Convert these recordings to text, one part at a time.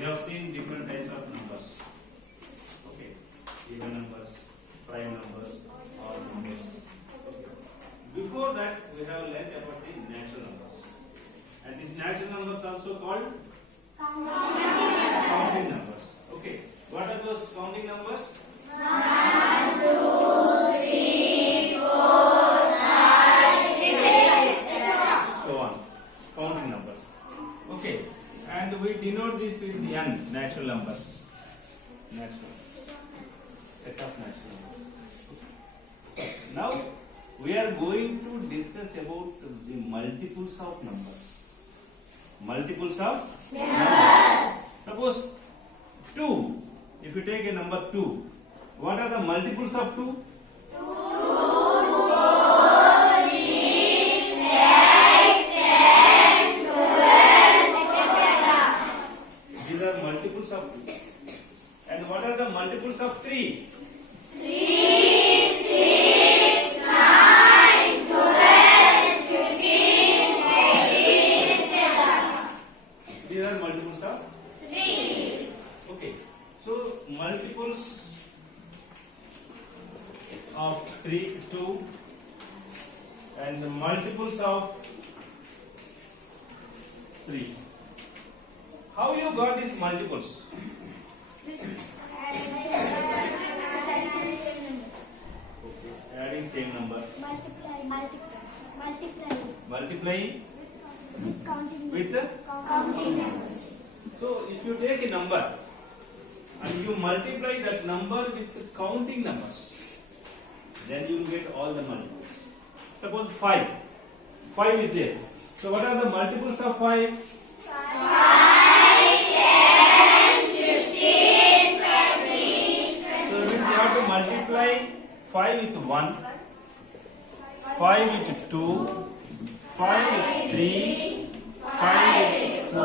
We have seen different types of numbers. Okay, even numbers, prime numbers, odd numbers. Okay. Before that, we have learnt about the natural numbers, and these natural numbers also called counting numbers. Okay, what are those counting numbers? 1, 2, 3, 4, 5, 6, so on. Counting numbers. Okay, and we denote this with the n, natural numbers. Natural. Set of natural numbers. Now we are going to discuss about the multiples of numbers. Multiples of numbers. Suppose 2. If you take a number 2, what are the multiples of 2? 2, 4, 6, 8, 10, 12, etc. These are multiples of 2. And what are the multiples of 3? 3, 6, 9, 12, 15, 18, etc. These are multiples of 3. Okay. So multiples of 3, 2, and the multiples of 3. How you got these multiples? Adding same number. Multiplying with the counting numbers. So if you take a number and you multiply that number with the counting numbers, then you will get all the multiples. Suppose 5. 5 is there. So what are the multiples of 5? 5, 10, 15, 20. So means you have to multiply 5 with 1, 5 with 2, 5 with 3, 5 with 4,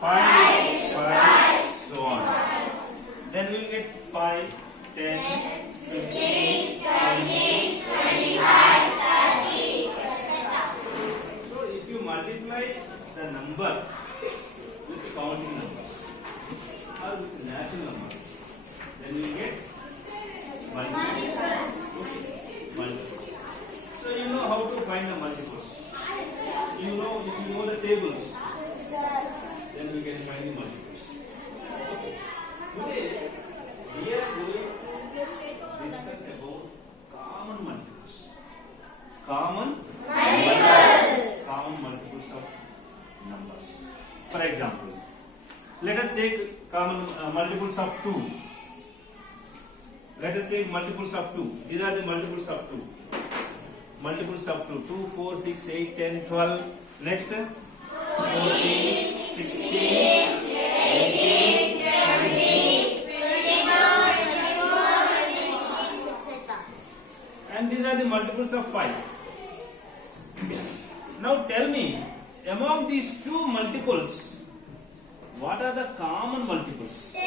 5 with 5, so on. Then we will get 5, 10, 15, 20, 25, 30, etc. So if you multiply the number with counting numbers or with natural numbers, then we will get multiples. So you know how to find the multiples. You know, if you know the tables, then we can find the multiples. Today we are going to discuss about common multiples. Common multiples of numbers. For example, let us take common multiples of 2. Let us take multiples of 2. These are the multiples of 2. Multiples of 2. 2, 4, 6, 8, 10, 12. Next, 14, 16, 18, 20, 24, 26, etc. And these are the multiples of 5. Now tell me, among these two multiples, what are the common multiples? 10,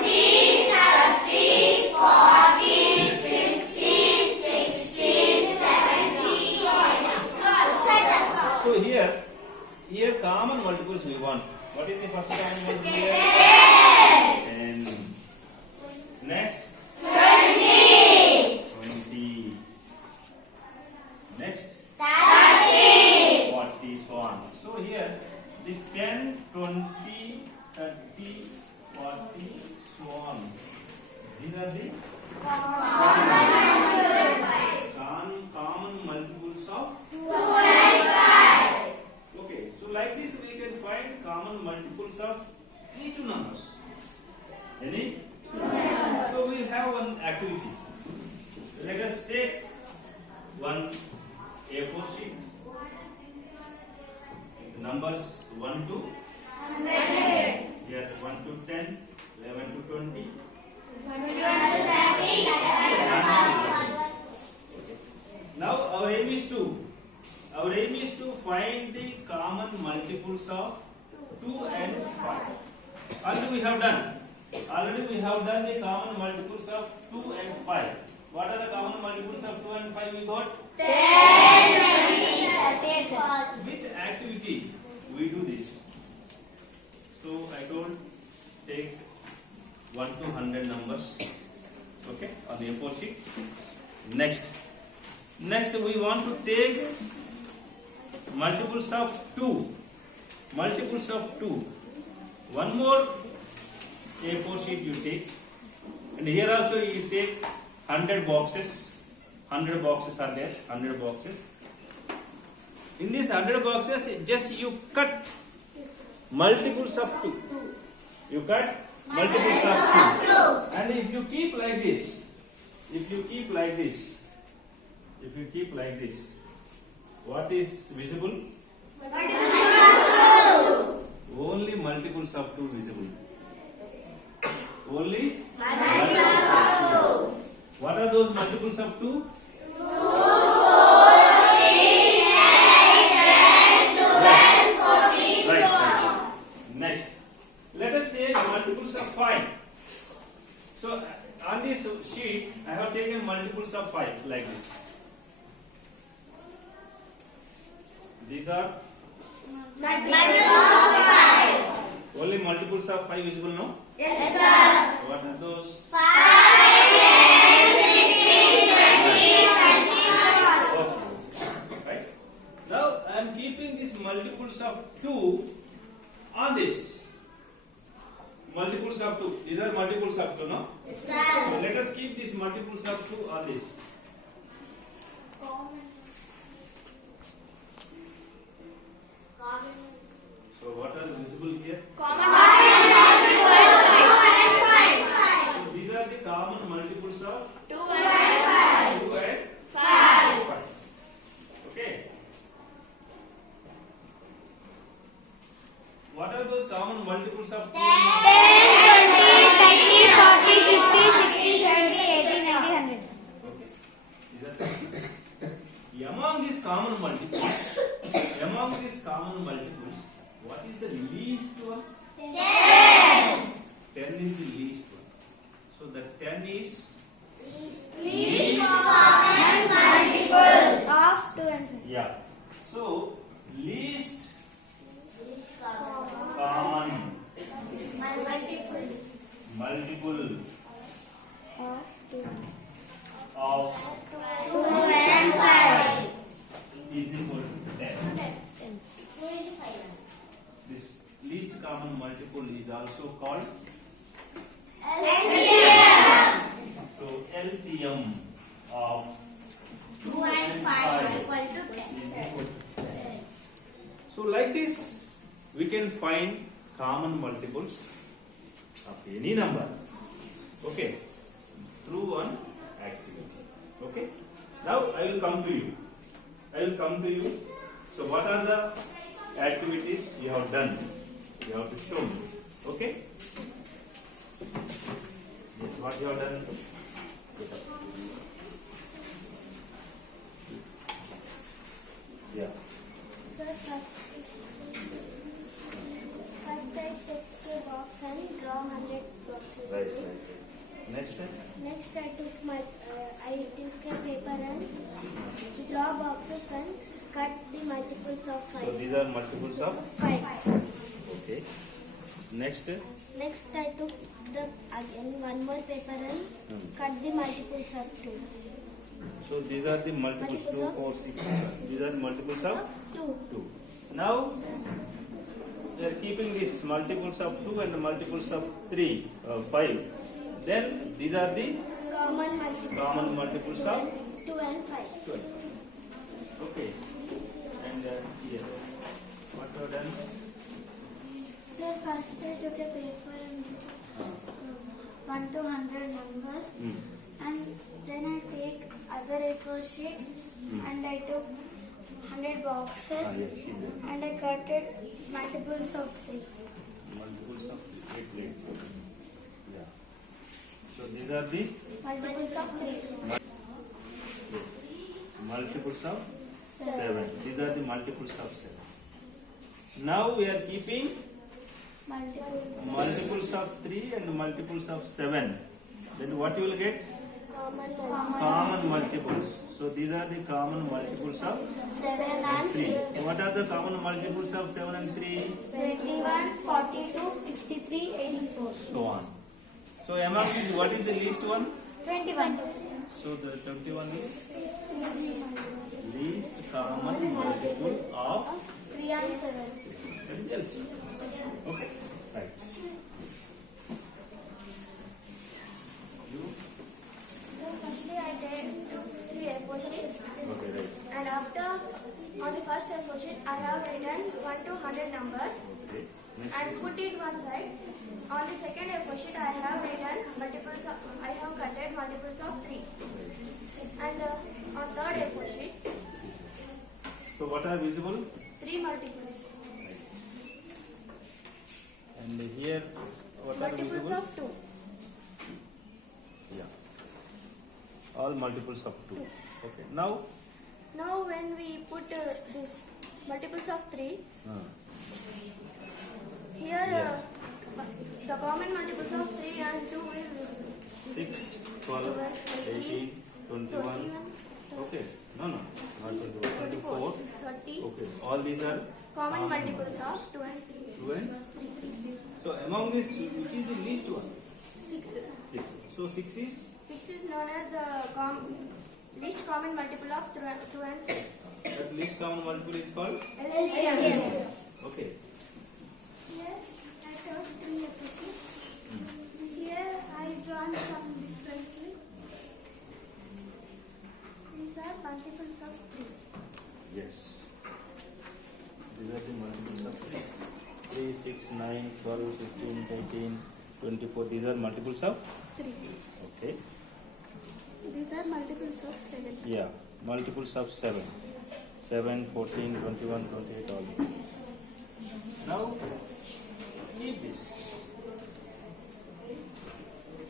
20, 30, 40, 50, 60, 70, etc. So here common multiples we want. What is the first common multiple here? 10. Next? 20. Next? 30. 40, so on. So here, this 10, 20, 30, 40, so on. These are the common multiples of 2 and 5. Okay, so like this we can find common multiples of any two numbers. Any? So we will have one activity. Let us take one A4 sheet. Numbers 1 to 100. Here 1 to 10, 11 to 20. 21 to 30. Now our aim is to find the common multiples of 2 and 5. Already we have done the common multiples of 2 and 5. What are the common multiples of 2 and 5 we got? 10, 20, 30. With activity we do this. A4 sheet. Next we want to take multiples of 2. Multiples of 2. One more A4 sheet you take, and here also you take 100 boxes. 100 boxes are there. 100 boxes. In these 100 boxes, just you cut multiples of 2. You cut multiples of 2. And if you keep like this, what is visible? Only multiples of 2 visible. Only multiples of 2. What are those multiples of 2? 2, 4, 6, 8, 10, 12, 14, right. Next, let us take multiples of 5. So on this sheet, I have taken multiples of 5 like this. These are multiples of 5. Only multiples of 5 visible, no? Yes, sir. What are those? 5, 10, 15, 20, 24. Right. Now I am keeping these multiples of 2 on this. Multiples of 2. These are multiples of 2, no? Yes, sir. So let us keep these multiples of 2 on this. So what are visible here? So these are the common multiples of 2 and 2 and 5. 5. Okay. What are those common multiples of 2 and 5? 10, 20, 30, 40, 50, 60, 70, 80, 90, 100. Okay. These are among these common multiples, what is the least one? 10. 10 is the least one. So the 10 is Least common multiple of 2 and 5. yeah. So least common multiple Of 2 of and 5. is equal to 10. This least common multiple is also called LCM. so LCM of 2 and 5 equal to is 10. equal to 10. So like this we can find common multiples of any number, okay, through one activity. Okay, now I will come to you. So what are the activities you have done? You have to show me. Okay, yes, what you have done? Yeah. So first I take a box and draw 100 boxes. Right. Next time. Next I took a paper and draw boxes and cut the multiples of 5. So these are multiples of 5. okay. Next. Next I took again one more paper and cut the multiples of 2. So these are the multiples 2, Multiples of 4, 6. These are multiples of 2. 2. Now we are keeping these multiples of 2 and the multiples of 3, 5. Then these are the common multiples of 2 and 5. 12. Okay. And yes. What you have done? So first I took a paper and 1 to 100 numbers and then I take other A4 sheet and I took 100 boxes and I cutted multiples of 3. Multiples of 3. Great. Yeah. So these are the Multiples of 3. yes. Multiples of 7. These are the multiples of 7. Now we are keeping multiples of 3 and multiples of 7. Then what you will get? Common multiples. So these are the common multiples of 7 and 3. 3. What are the common multiples of 7 and 3? 21, 42, 63, 84. So on. So among these, what is the least one? 21. So the 21 is least common multiple of 3 and 7. yes. Okay, right. You So firstly I take 3 A4 sheets, okay, right. and after on the first A4 sheet I have written 1 to 100 numbers Okay. and put it one side. On the second A4 sheet I have written multiples of, I have cutted multiples of 3. And on third A4 sheet, So what are visible? 3 multiples. And here what are Multiples visible? of 2. Yeah. All multiples of 2. Okay. Now Now when we put this multiples of 3, here Yeah. the common multiples of 3 and 2 is visible. 6, 12, 18, 21. Okay. No, not 21. 24. 30. Okay. All these are Common multiples of 2 and 3. 2 and so among this, which is the least one? 6. 6. So 6 is 6 is known as the least common multiple of 2 and 3. that least common multiple is called. LCM. Okay. Here I took 3 equations. Here I drawn some differently. These are multiples of 3. Yes. These are the multiples of 3. 3, 6, 9, 12, 15, 18, 24. These are multiples of 3. okay. These are multiples of 7. Yeah. Multiples of 7. 7, 14, 21, 28, all these. Now keep this.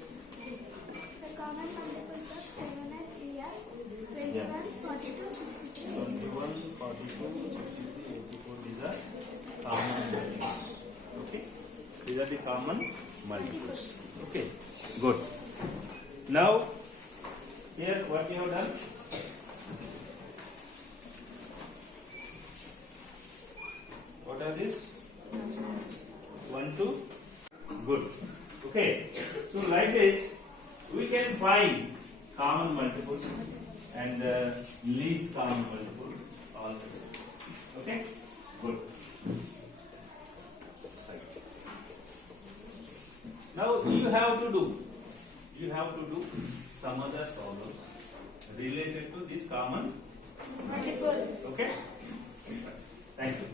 The common multiples of 7 and 3 are 21, Yeah. 42, 63. 21, 42, 63, 84. These are common multiples. Okay. These are the common multiples. Okay. Good. Now, here what we have done? What are these? 1, 2. Good. Okay. So like this, we can find common multiples and least common multiple also. Okay. Good. Right. Now you have to do some other problems related to this common Multiples. okay. Thank you.